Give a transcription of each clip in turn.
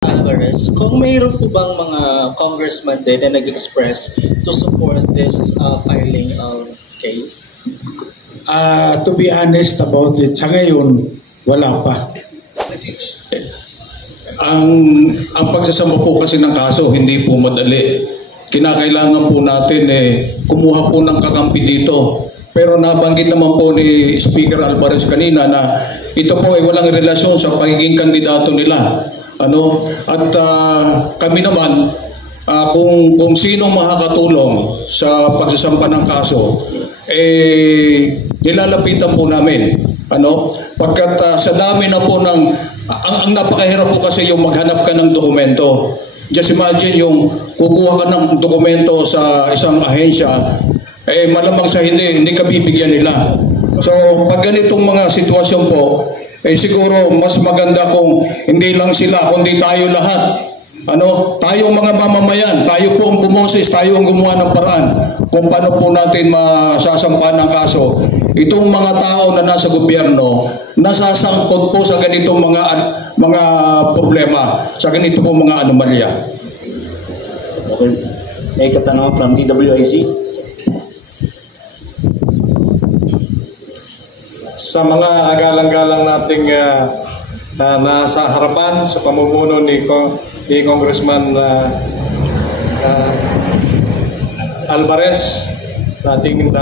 Alvarez, kung mayroon po bang mga congressman din na nag-express to support this filing of case? To be honest about it, sa ngayon, wala pa. Ang pagsasama po kasi ng kaso, hindi po madali. Kinakailangan po natin kumuha po ng kakampi dito. Pero nabanggit naman po ni Speaker Alvarez kanina na ito po ay walang relasyon sa pagiging kandidato nila. At kami naman, kung sino makakatulong sa pagsasampa ng kaso, nilalapitan po namin. Pagkat sa dami na po ang napakahirap po kasi yung maghanap ka ng dokumento. Just imagine yung kukuha ka ng dokumento sa isang ahensya, malamang sa hindi ka bibigyan nila. So pag ganitong mga sitwasyon po, siguro mas maganda kung hindi lang sila, kundi tayo lahat. Tayong mga mamamayan, tayo po ang bumoses, tayo ang gumawa ng paraan kung paano po natin masasampahan ng kaso. Itong mga tao na nasa gobyerno, nasasangkot po sa ganitong mga problema, sa ganito po mga anomalya. Okay. May katanungan from DWIC. Sa mga agalang-galang nating nasa harapan sa pamumuno ni Congressman Alvarez, dating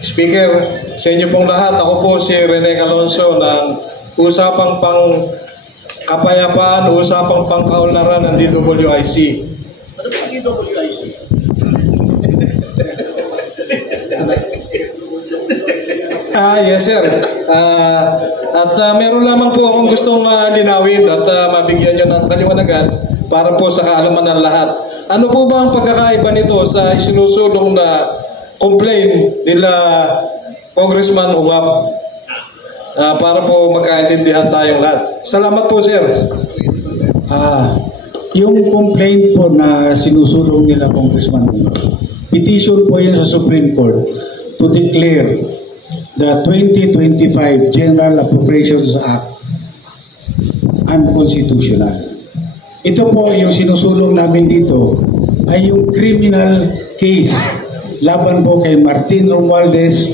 speaker, sa inyo pong lahat, ako po si Rene Alonso ng Usapang Pang Kapayapaan, Usapang Pangkaunlaran ng DWIC. Ano ba ang DWIC? Yes sir. At meron lamang po akong gustong linawin at mabigyan nyo ng kaliwanagan para po sa kaalaman ng lahat. Ano po ba ang pagkakaiba nito sa isinusulong na complaint nila Congressman Ungab? Para po magkaintindihan tayong lahat. Salamat po sir. Yung complaint po na sinusulong nila Congressman Ungab, petition po yan sa Supreme Court to declare the 2025 General Appropriations Act unconstitutional. Ito po yung sinusulong namin dito ay yung criminal case laban po kay Martin Romualdez,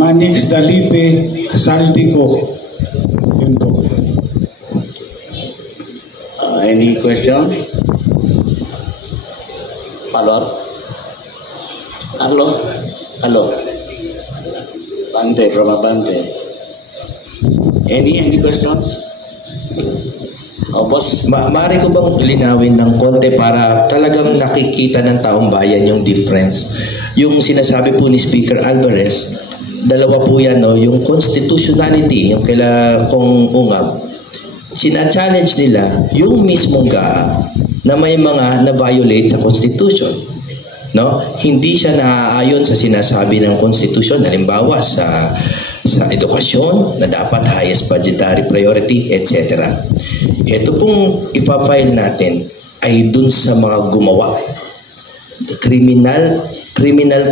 Manix Dalipe, Saldico. Yun po. Any question? Follow-up? Hello. Bante, Roma Bante. Any questions? Boss, maaari ko bang linawin ng konti para talagang nakikita ng taong bayan yung difference? Yung sinasabi po ni Speaker Alvarez, dalawa po yan, no? Yung constitutionality, yung kaila kong Ungab, sina-challenge nila yung mismong GAA na may mga na-violate sa Constitution. No? Hindi siya naaayon sa sinasabi ng konstitusyon, halimbawa sa edukasyon na dapat highest budgetary priority, etc. Ito pong ipafile natin ay dun sa mga gumawa. Criminal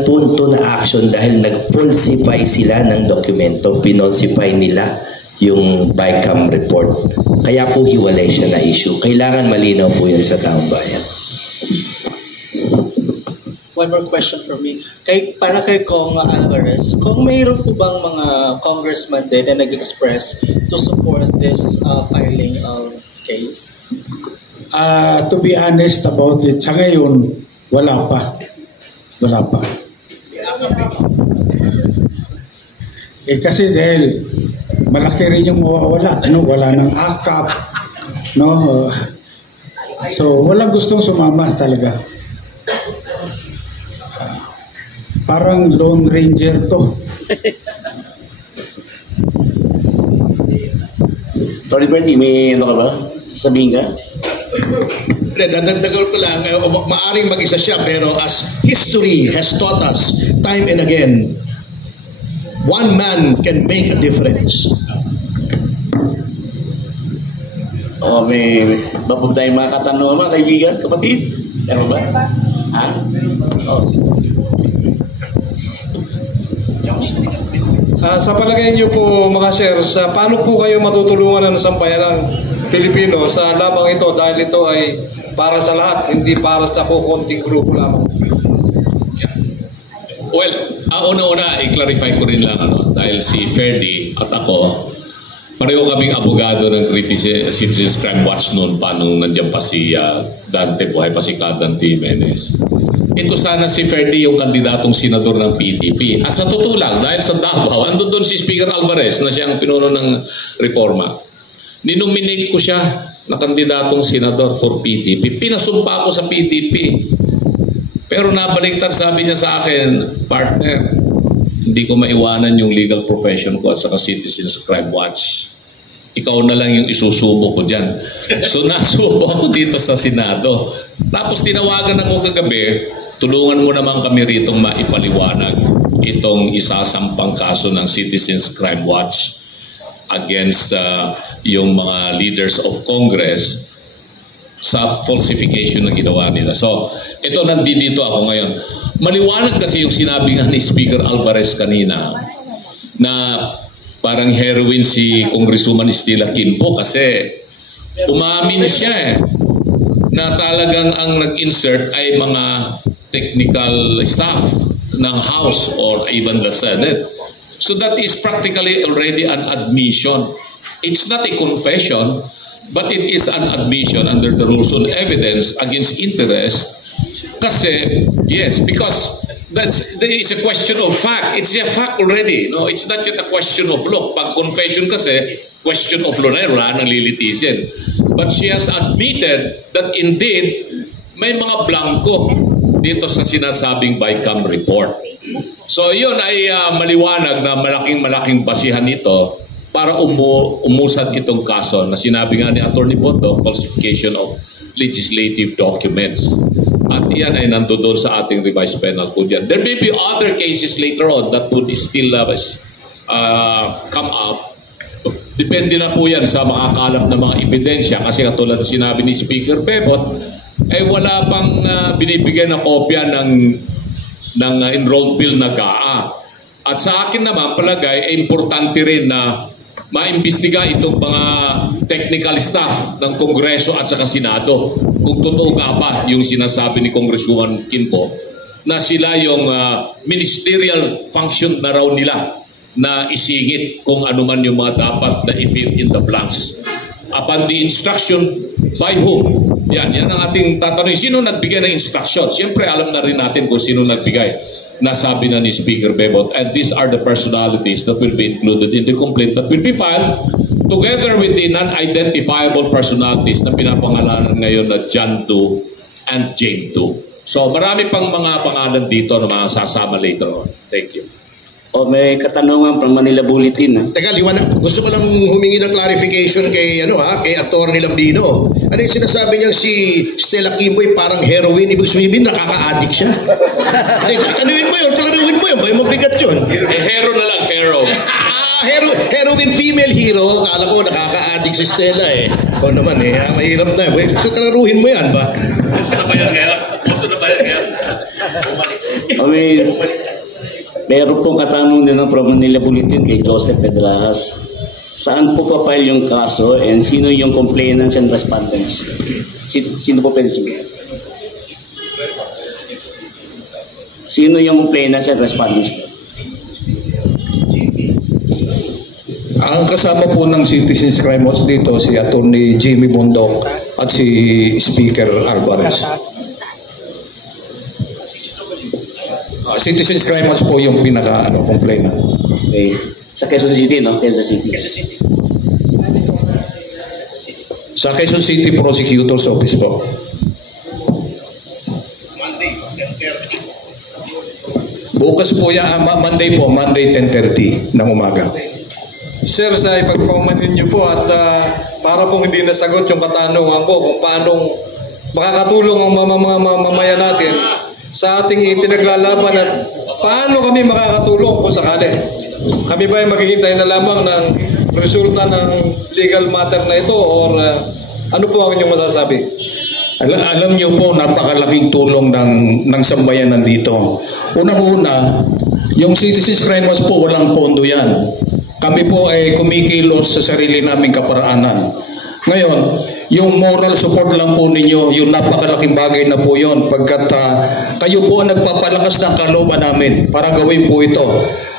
punto na action dahil nag-falsify sila ng dokumento, pinolsify nila yung BICAM report. Kaya po hiwalay siya na issue. Kailangan malinaw po yun sa taong bayan. One more question from me. Para kay Kong Alvarez, kung mayroon po bang mga congressman din na nag-express to support this filing of case? To be honest about it, sa ngayon, wala pa. Kasi dahil malaki rin yung mawawala. Wala ng AKAP. So, walang gustong sumama talaga. Parang Lone Ranger to. Tony Bernie, may ano ka ba? Sabihin ka? Dadagdagan ko lang, maaring mag-isa siya, pero as history has taught us time and again, one man can make a difference. May babog tayong mga katanungan, mga kaibigan, kapatid. Ano ba? Ha? Oh. Sa palagay niyo po mga sir, paano po kayo matutulungan ng sambayan ng Pilipino sa labang ito dahil ito ay para sa lahat, hindi para sa kukunting grupo lamang? Well, una-una, i-clarify ko rin lang dahil si Ferdy at ako, pareho kaming abogado ng Citizens Crime Watch noon pa nung nandiyan pa si Dante, buhay pa si Dante Jimenez. Ito sana si Ferdy yung kandidatong senador ng PDP. At sa totoo lang, dahil sa Davao, andun doon si Speaker Alvarez na siyang pinuno ng reforma. Ninominate ko siya na kandidatong senador for PDP. Pinasumpa ko sa PDP. Pero nabaliktad, sabi niya sa akin, partner, hindi ko maiwanan yung legal profession ko at saka Citizens Crime Watch. Ikaw na lang yung isusubo ko dyan. So nasubo ako dito sa Senado. Tapos tinawagan ako kagabi, tulungan mo naman kami ritong maipaliwanag itong isasampang kaso ng Citizens Crime Watch against yung mga leaders of Congress sa falsification na ginawa nila. So, ito nandito ako ngayon. Maliwanag kasi yung sinabi nga ni Speaker Alvarez kanina na parang heroin si Congresswoman Estela Quimpo kasi umamin siya na talagang ang nag-insert ay mga technical staff ng House or even the Senate. So that is practically already an admission. It's not a confession, but it is an admission under the rules on evidence against interest. Kasi, yes, because there is a question of fact. It's a fact already. No? It's not just a question of law. Pag confession kasi, question of law na wala nang lilitisin. But she has admitted that indeed, may mga blanco dito sa sinasabing BICAM report. So yun ay maliwanag na malaking basihan ito para umusad itong kaso na sinabi nga ni Atty. Boto, falsification of legislative documents. At yan ay nandoon sa ating revised penal code yan. There may be other cases later on that would still come up. Depende na po yan sa makakalap na mga ebidensya kasi katulad sinabi ni Speaker Bebot, ay wala pang binibigyan na kopya ng enrolled bill na GAA. At sa akin naman palagay ay importante rin na maimbestiga itong mga technical staff ng Kongreso at saka Senado kung totoo nga ba yung sinasabi ni Congresswoman Quimpo na sila yung ministerial function na raw nila na isingit kung ano man yung mga dapat na i-fill in the blanks. Upon the instruction by whom? Yan ang ating tatanungin. Sino nagbigay ng instruction? Siyempre alam na rin natin kung sino nagbigay. Nasabi na ni Speaker Bebot. And these are the personalities that will be included in the complaint that will be filed together with the non-identifiable personalities na pinapangalanan ngayon na John Doe and Jane Doe. So marami pang mga pangalan dito na masasama later on. Thank you. O may katanungan from Manila Bulletin. Teka, liwanag. Gusto ko lang humingi ng clarification kay kay Atty. Lambino. Ano yung sinasabi niya si Stella Quimpo parang heroin, ibig sabihin nakaka-addict siya. Anuin mo yun, kalaruhin mo yun, ba yung mabigat yun? Hero na lang, hero. Heroin female hero, kala ko nakaka-addict si Stella Ikaw naman mahirap na. Kalaruhin mo yan ba? Gusto na ba yan kaya? Meron pong katanong din ng Manila Bulletin kay Joseph Pedrajas. Saan po papile yung kaso and sino yung complainants and respondents? Sino po pwede sabihin? Sino yung complainants and respondents? Ang kasama po ng Citizens Crime Watch dito si Atty. Jimmy Bondok at si Speaker Alvarez. Citizens Crime Watch po yung pinaka-complainant. Okay. Sa Quezon City, no? Quezon City. Sa Quezon City Prosecutor's Office po. Bukas po yan, Monday 10:30 ng umaga. Sir, sa ipagpaumanin niyo po at para pong hindi nasagot yung katanungan ko kung paano makakatulong ang mga mamamayan natin sa ating ipinaglalaban at paano kami makakatulong kung sakali. Kami ba ay maghihintay na lamang ng resulta ng legal matter na ito or ano po ang inyong masasabi? Alam niyo po, napakalaking tulong ng sambayan nandito. Unang-una, Yung Citizens Crime Watch po, walang pondo yan. Kami po ay kumikilos sa sarili naming kaparaanan. Ngayon, yung moral support lang po ninyo, yung napakalaking bagay na po yun, pagkat kayo po ang nagpapalakas ng kalooban namin para gawin po ito.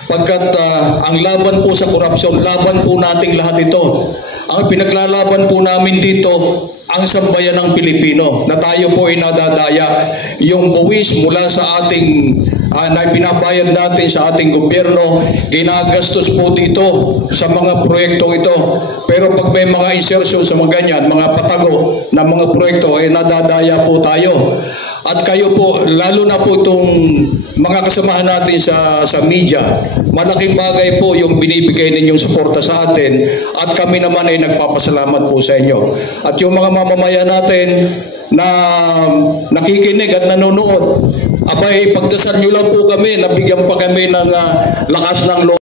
Pagkat ang laban po sa korupsyon, laban po nating lahat ito. Ang pinaglalaban po namin dito, ang sambayan ng Pilipino, na tayo po ay nadadaya. Yung buwis mula sa ating na binabayad natin sa ating gobyerno, ginagastos po dito sa mga proyektong ito. Pero pag may mga insertion sa mga ganyan, mga patago na mga proyekto, ay nadadaya po tayo. At kayo po, lalo na po itong mga kasamahan natin sa media, malaking bagay po yung binibigay ninyong suporta sa atin, at kami naman ay nagpapasalamat po sa inyo. At yung mga mamamayan natin na nakikinig at nanonood, abay, pagdasal nyo lang po kami, nabigyan pa kami ng lakas ng loob.